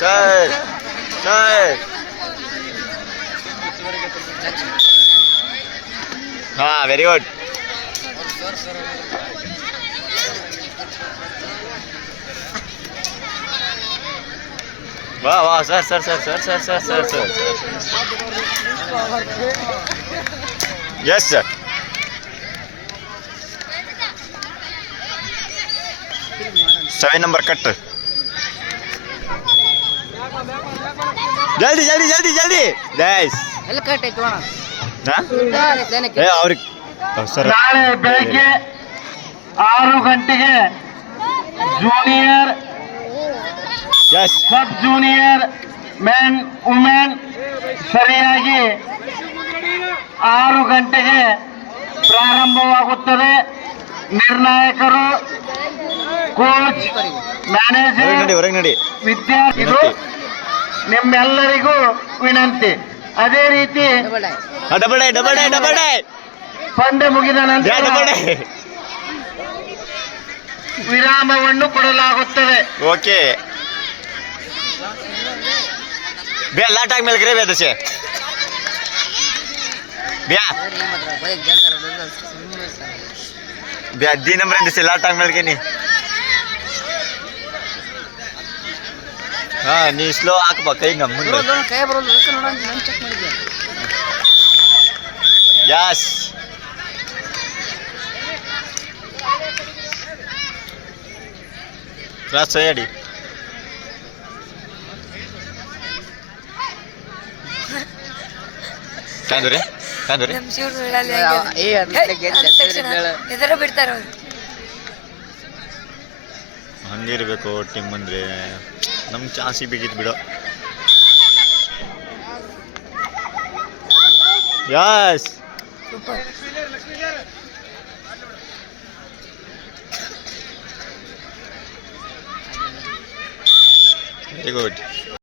Sir sir ಹಾ very good वाह वाह sir sir sir sir sir sir sir sir yes sir 7 number cut जल्दी जल्दी जल्दी जल्दी गैस ಅವ್ರಿಗೆ ನಾಳೆ ಬೆಳಗ್ಗೆ 6 ಗಂಟೆಗೆ ಜೂನಿಯರ್ ಯಸ್ ಸಬ್ ಜೂನಿಯರ್ ಮೆನ್ ವುಮೆನ್ ಸರಿಯಾಗಿ 6 ಗಂಟೆಗೆ ಪ್ರಾರಂಭವಾಗುತ್ತದೆ. ನಿರ್ಣಾಯಕರು ಕೋಚ್ ಮ್ಯಾನೇಜರ್ ಹೊರಗೆ ನಡಿ ವಿದ್ಯಾರ್ಥಿಗಳು ನಿಮ್ಮೆಲ್ಲರಿಗೂ ವಿನಂತಿ. ಅದೇ ರೀತಿ ಡಬಲ್ ಡೈ ಡಬಲ್ ಡೈ ಡಬಲ್ ಡೈ ಪಂದ್ಯ ಮುಗಿದ ನಂತರ ಡಬಲ್ ಡೈ ವಿರಾಮವನ್ನು ಕೊಡಲಾಗುತ್ತದೆ. ಓಕೆ बे लाट आग मिल करे बे दसे बे बे दी नंबर दसे लाट आग मिल के नी हां नी स्लो आक बा कई नम ಮುಂದೆ ಕೈ ಬರೋಲ್ಲ ಅದಕ್ಕೆ ನೋಡ ನಾನು ಚೆಕ್ ಮಾಡಿದ್ದೆ ಯಸ್ ಕ್ಲಾಸ್ ಸೈಡಿ ಕಾಂದ್ರೆ ನಮ್ಮ ಶಿವರು ಎದರ ಬಿಡ್ತಾರ ಅವ್ರು ಹಂಗಿರ್ಬೇಕು ಟೀಮ್ ಅಂದ್ರೆ ನಮ್ ಚಾನ್ಸಿ ಬೇಕಿತ್ತು ಬಿಡೋ ಯಸ್ ಸೂಪರ್ ವೆರಿ ಗುಡ್